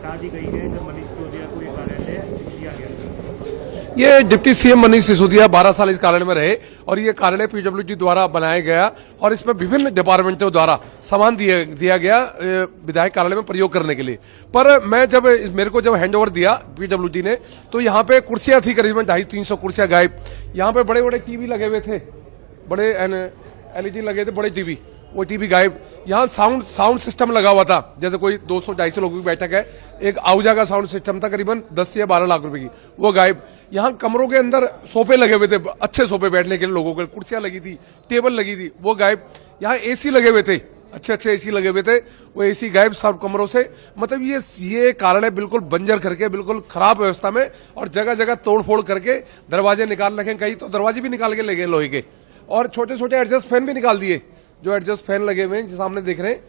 हटा दी गई है जब मनीष सिसोदिया को ये कार्यालय दिया गया था। ये डिप्टी सीएम मनीष सिसोदिया 12 साल इस कार्यालय में रहे और ये कार्यालय पीडब्ल्यूडी द्वारा बनाया गया और इसमें विभिन्न डिपार्टमेंटों द्वारा सामान दिया गया विधायक कार्यालय में प्रयोग करने के लिए। पर मैं जब मेरे को हैंडओवर दिया पीडब्ल्यूडी ने तो यहाँ पे कुर्सियां थी करीबन 250-300 कुर्सियां गायब। यहाँ पे बड़े बड़े टीवी लगे हुए थे, बड़े एलईडी लगे थे, बड़े टीवी, वो टीवी गायब। यहाँ साउंड सिस्टम लगा हुआ था, जैसे कोई 200-250 लोगों की बैठक है, एक आउजा का साउंड सिस्टम था करीबन 10 से 12 लाख रुपए की, वो गायब। यहाँ कमरों के अंदर सोफे लगे हुए थे, अच्छे सोफे बैठने के लिए लोगों के, कुर्सियां लगी थी, टेबल लगी थी, वो गायब। यहाँ एसी लगे हुए थे, अच्छे एसी लगे हुए थे, वो एसी गायब सब कमरों से। मतलब ये कार्यालय बिल्कुल बंजर करके, बिल्कुल खराब व्यवस्था में और जगह जगह तोड़फोड़ करके दरवाजे निकाल रखे, कहीं तो दरवाजे भी निकाल के ले गए लोहे के, और छोटे छोटे एडजस्ट फैन भी निकाल दिए, जो एडजस्ट फैन लगे हुए हैं जो सामने देख रहे हैं,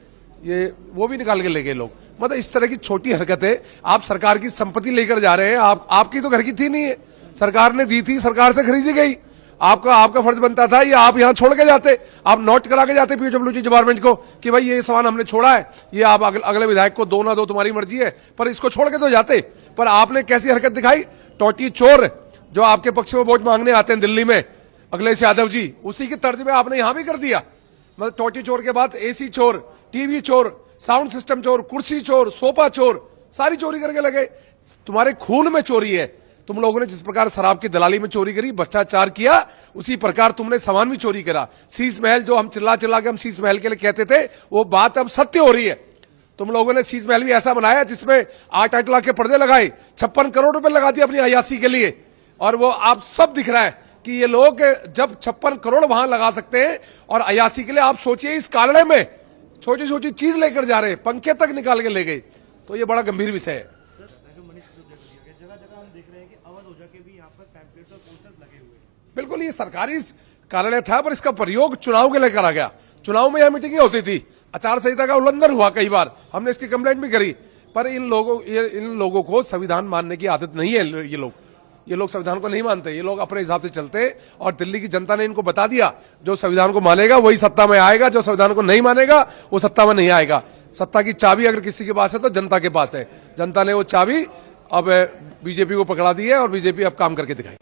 ये वो भी निकाल के ले गए लोग। मतलब इस तरह की छोटी हरकतें, आप सरकार की संपत्ति लेकर जा रहे हैं, आपकी तो घर की थी नहीं है, सरकार ने दी थी, सरकार से खरीदी गई, आपका फर्ज बनता था ये आप यहां छोड़ के जाते, आप नोट करा के जाते पीडब्ल्यूडी डिपार्टमेंट को कि भाई ये सामान हमने छोड़ा है, ये आप अगले विधायक को दो ना दो तुम्हारी मर्जी है, पर इसको छोड़ के तो जाते। पर आपने कैसी हरकत दिखाई, टोटी चोर जो आपके पक्ष में वोट मांगने आते हैं दिल्ली में, अखिलेश यादव जी, उसी की तर्ज में आपने यहां भी कर दिया। मतलब टोटी चोर के बाद एसी चोर, टीवी चोर, साउंड सिस्टम चोर, कुर्सी चोर, सोफा चोर, सारी चोरी करके लगे। तुम्हारे खून में चोरी है। तुम लोगों ने जिस प्रकार शराब की दलाली में चोरी करी, भ्रष्टाचार किया, उसी प्रकार तुमने सामान भी चोरी करा। शीश महल जो हम चिल्ला के हम शीश महल के लिए कहते थे, वो बात अब सत्य हो रही है। तुम लोगों ने शीश महल भी ऐसा बनाया जिसमें 8-8 लाख के पर्दे लगाए, 56 करोड़ रुपए लगा दिए अपनी अयासी के लिए, और वो आप सब दिख रहा है कि ये लोग जब 56 करोड़ वहां लगा सकते हैं और अयासी के लिए, आप सोचिए इस कार्यालय में छोटी छोटी चीज लेकर जा रहे हैं, पंखे तक निकाल के ले गए, तो ये बड़ा गंभीर विषय है। बिल्कुल ये सरकारी कार्यालय था, पर इसका प्रयोग चुनाव के लिए करा गया। चुनाव में यह मीटिंग होती थी, आचार संहिता का उल्लंघन हुआ कई बार, हमने इसकी कंप्लेंट भी करी, पर इन लोगों को संविधान मानने की आदत नहीं है। ये लोग संविधान को नहीं मानते, ये लोग अपने हिसाब से चलते, और दिल्ली की जनता ने इनको बता दिया, जो संविधान को मानेगा वही सत्ता में आएगा, जो संविधान को नहीं मानेगा वो सत्ता में नहीं आएगा। सत्ता की चाबी अगर किसी के पास है तो जनता के पास है। जनता ने वो चाबी अब बीजेपी को पकड़ा दी है और बीजेपी अब काम करके दिखाई।